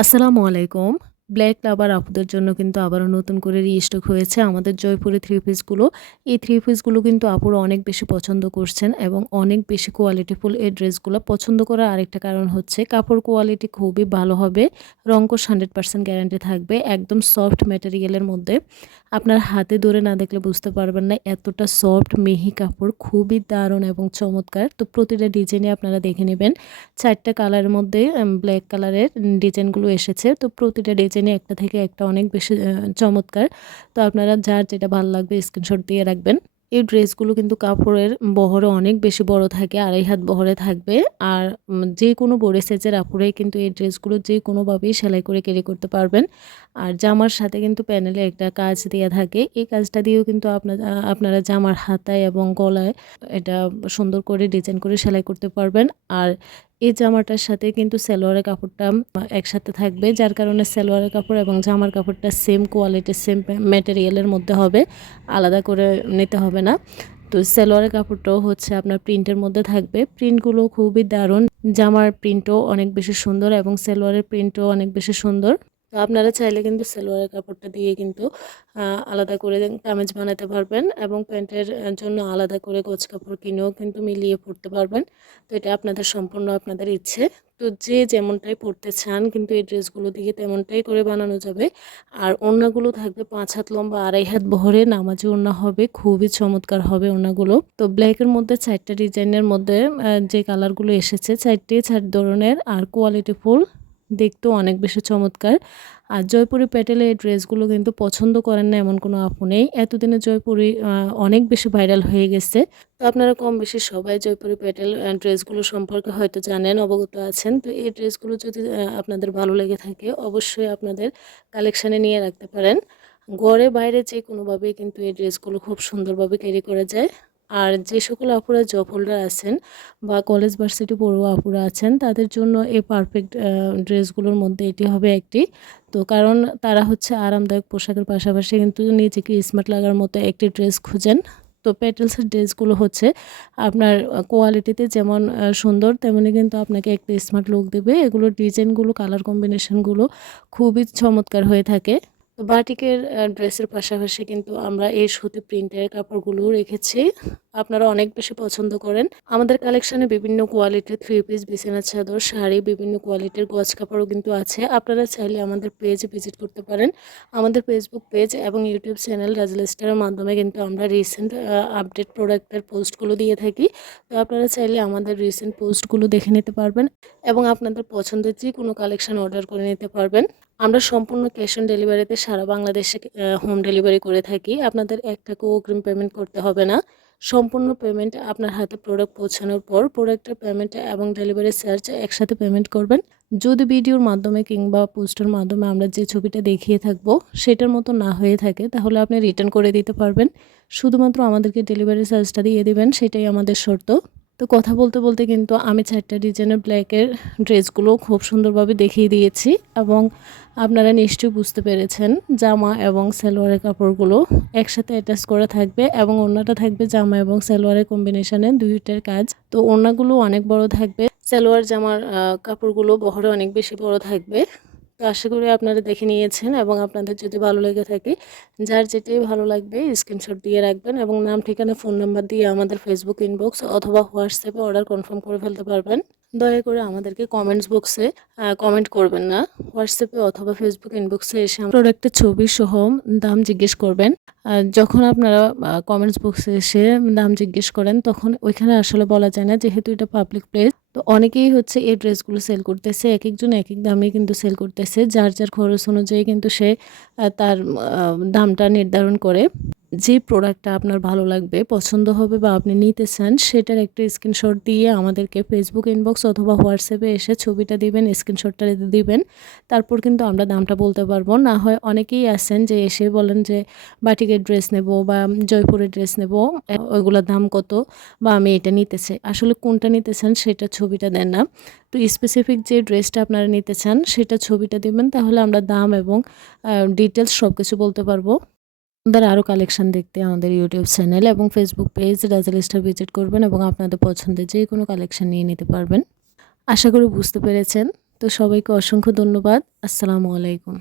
আসসালামু আলাইকুম ব্ল্যাক লাভার আপুদের জন্য কিন্তু আবারও নতুন করে রিস্টক হয়েছে। আমাদের জয়পুরে থ্রি পিসগুলো এই থ্রি পিসগুলো কিন্তু আপুরা অনেক বেশি পছন্দ করছেন এবং অনেক বেশি কোয়ালিটিফুল এই ড্রেসগুলো পছন্দ করার আরেকটা কারণ হচ্ছে কাপড় কোয়ালিটি খুবই ভালো হবে। রঙ্কশ হান্ড্রেড পার্সেন্ট গ্যারান্টি থাকবে। একদম সফট ম্যাটেরিয়ালের মধ্যে। আপনার হাতে ধরে না দেখলে বুঝতে পারবেন না এতটা সফট মেহি কাপড়। খুবই দারুণ এবং চমৎকার। তো প্রতিটা ডিজাইনে আপনারা দেখে নেবেন। চারটা কালারের মধ্যে ব্ল্যাক কালারের ডিজাইনগুলো এসেছে। তো প্রতিটা ডিজাইনে একটা থেকে একটা অনেক বেশি চমৎকার। তো আপনারা যার যেটা ভালো লাগবে স্ক্রিনশট দিয়ে রাখবেন। এই ড্রেসগুলো কিন্তু কাপড়ের বহরে অনেক বেশি বড় থাকে, আড়াই হাত বহরে থাকবে। আর যে কোনো বড় সাইজের আপুরাই কিন্তু এই ড্রেসগুলো যে কোনোভাবেই সেলাই করে ক্যারি করতে পারবেন। আর জামার সাথে কিন্তু প্যানেলে একটা কাজ দেওয়া থাকে। এই কাজটা দিয়েও কিন্তু আপনারা আপনারা জামার হাতায় এবং গলায় এটা সুন্দর করে ডিজাইন করে সেলাই করতে পারবেন। আর এই জামাটার সাথে কিন্তু সালোয়ারের কাপড়টা একসাথে থাকবে। যার কারণে সালোয়ারের কাপড় এবং জামার কাপড়টা সেম কোয়ালিটির সেম ম্যাটেরিয়ালের মধ্যে হবে। আলাদা করে নিতে হবে না। তো সালোয়ারের কাপড়টাও হচ্ছে আপনার প্রিন্টের মধ্যে থাকবে। প্রিন্টগুলো খুবই দারুণ। জামার প্রিন্টও অনেক বেশি সুন্দর এবং সালোয়ারের প্রিন্টও অনেক বেশি সুন্দর। তো আপনারা চাইলে কিন্তু সালোয়ারের কাপড়টা দিয়ে কিন্তু আলাদা করে কামেজ বানাতে পারবেন এবং প্যান্টের জন্য আলাদা করে গোছ কাপড় কিনেও কিন্তু মিলিয়ে পরতে পারবেন। তো এটা আপনাদের সম্পূর্ণ আপনাদের ইচ্ছে। তো যে যেমনটাই পরতে চান কিন্তু এই ড্রেসগুলো দিয়ে তেমনটাই করে বানানো যাবে। আর ওড়নাগুলো থাকবে পাঁচ হাত লম্বা, আড়াই হাত বহরে, নামাজি ওড়না হবে, খুবই চমৎকার হবে ওড়নাগুলো। তো ব্ল্যাকের মধ্যে চারটা ডিজাইনের মধ্যে যে কালারগুলো এসেছে, চারটে, চার ধরনের, আর কোয়ালিটি ফুল। দেখতেও অনেক বেশি চমৎকার। আর জয়পুরি প্যাটেলে এই ড্রেসগুলো কিন্তু পছন্দ করেন না এমন কোনো আপু নেই। এতদিনে জয়পুরি অনেক বেশি ভাইরাল হয়ে গেছে। তো আপনারা কম বেশি সবাই জয়পুরি প্যাটেল ড্রেসগুলো সম্পর্কে হয়তো জানেন, অবগত আছেন। তো এই ড্রেসগুলো যদি আপনাদের ভালো লেগে থাকে, অবশ্যই আপনাদের কালেকশানে নিয়ে রাখতে পারেন। ঘরে বাইরে যে কোনোভাবেই কিন্তু এই ড্রেসগুলো খুব সুন্দরভাবে ক্যারি করা যায়। আর যে সকল আপুরা জব হোল্ডার আছেন বা কলেজ ভার্সিটি পড়ুয়া আপুরা আছেন, তাদের জন্য এই পারফেক্ট ড্রেসগুলোর মধ্যে এটি হবে একটি। তো কারণ তারা হচ্ছে আরামদায়ক পোশাকের পাশাপাশি কিন্তু নিজেকে স্মার্ট লাগার মতো একটি ড্রেস খুঁজেন। তো পেটেলসের ড্রেসগুলো হচ্ছে আপনার কোয়ালিটিতে যেমন সুন্দর, তেমনি কিন্তু আপনাকে একটা স্মার্ট লুক দেবে। এগুলোর ডিজাইনগুলো কালার কম্বিনেশনগুলো খুবই চমৎকার হয়ে থাকে। তো বাটিকের ড্রেসের পাশাপাশি কিন্তু আমরা এই সুতি প্রিন্টের কাপড়গুলো রেখেছি। আপনারা অনেক বেশি পছন্দ করেন। আমাদের কালেকশনে বিভিন্ন কোয়ালিটির থ্রি পিস বিছানা, চাদর, শাড়ি, বিভিন্ন কোয়ালিটির গজ কাপড়ও কিন্তু আছে। আপনারা চাইলে আমাদের পেজ ভিজিট করতে পারেন। আমাদের ফেসবুক পেজ এবং ইউটিউব চ্যানেল রাজল স্টারের মাধ্যমে কিন্তু আমরা রিসেন্ট আপডেট প্রোডাক্টের পোস্টগুলো দিয়ে থাকি। তো আপনারা চাইলে আমাদের রিসেন্ট পোস্টগুলো দেখে নিতে পারবেন এবং আপনাদের পছন্দের যে কোনো কালেকশন অর্ডার করে নিতে পারবেন। আমরা সম্পূর্ণ ক্যাশ অন ডেলিভারিতে সারা বাংলাদেশে হোম ডেলিভারি করে থাকি। আপনাদের এক টাকা অগ্রিম পেমেন্ট করতে হবে না। সম্পূর্ণ পেমেন্ট আপনার হাতে প্রোডাক্ট পৌঁছানোর পর প্রোডাক্টের পেমেন্ট এবং ডেলিভারি চার্জ একসাথে পেমেন্ট করবেন। যদি ভিডিওর মাধ্যমে কিংবা পোস্টের মাধ্যমে আমরা যে ছবিটা দেখিয়ে থাকব সেটার মতো না হয়ে থাকে, তাহলে আপনি রিটার্ন করে দিতে পারবেন। শুধুমাত্র আমাদেরকে ডেলিভারি চার্জটা দিয়ে দেবেন, সেটাই আমাদের শর্ত। তো কথা বলতে বলতে কিন্তু আমি চারটা ডিজাইনের ব্ল্যাকের ড্রেসগুলো খুব সুন্দরভাবে দেখিয়ে দিয়েছি এবং আপনারা নিশ্চয়ই বুঝতে পেরেছেন জামা এবং সালোয়ারের কাপড়গুলো একসাথে অ্যাটাচ করা থাকবে এবং ওড়নাটা থাকবে জামা এবং সালোয়ারের কম্বিনেশনে দুইটার কাজ। তো ওড়নাগুলো অনেক বড় থাকবে, সালোয়ার জামার কাপড়গুলো বহরে অনেক বেশি বড় থাকবে। তো আশা করি আপনারা দেখে নিয়েছেন এবং আপনাদের যদি ভালো লেগে থাকে, যার যেটাই ভালো লাগবে স্ক্রিনশট দিয়ে রাখবেন এবং নাম, ঠিকানা ফোন নাম্বার দিয়ে আমাদের ফেসবুক ইনবক্স অথবা হোয়াটসঅ্যাপে অর্ডার কনফার্ম করে ফেলতে পারবেন। দয়া করে আমাদেরকে কমেন্টস বক্সে কমেন্ট করবেন না। হোয়াটসঅ্যাপে অথবা ফেসবুক ইনবক্সে এসে প্রোডাক্টের ছবি সহ দাম জিজ্ঞেস করবেন। যখন আপনারা কমেন্টস বক্সে এসে দাম জিজ্ঞেস করেন, তখন ওইখানে আসলে বলা যায় না যেহেতু এটা পাবলিক প্লেস তো অনেকেই হচ্ছে এই ড্রেসগুলো সেল করতেছে এক একজন এক এক দামে কিন্তু সেল করতেছে। যার যার খরচ অনুযায়ী কিন্তু সে তার দামটা নির্ধারণ করে। যে প্রোডাক্টটা আপনার ভালো লাগবে, পছন্দ হবে বা আপনি নিতে চান, সেটার একটা স্ক্রিনশট দিয়ে আমাদেরকে ফেসবুক ইনবক্স অথবা হোয়াটসঅ্যাপে এসে ছবিটা দিবেন স্ক্রিনশটটা দিবেন। তারপর কিন্তু আমরা দামটা বলতে পারব। না হয় অনেকেই আসেন যে এসে বলেন যে, বাটিকের ড্রেস নেব বা জয়পুরের ড্রেস নেব, ওইগুলোর দাম কত বা আমি এটা নিতে চাই। আসলে কোনটা নিতে চান সেটা ছবিটা দেন না। তো স্পেসিফিক যে ড্রেসটা আপনারা নিতে চান, সেটা ছবিটা দিবেন, তাহলে আমরা দাম এবং ডিটেলস সব কিছু বলতে পারব। আপনাদের আরও কালেকশন দেখতে আমাদের ইউটিউব চ্যানেল এবং Facebook page Rajal star visit করবেন এবং আপনাদের পছন্দের যে কোনো কালেকশন নিয়ে নিতে পারবেন। আশা করি বুঝতে পেরেছেন। তো সবাইকে অসংখ্য ধন্যবাদ। আসসালামু আলাইকুম।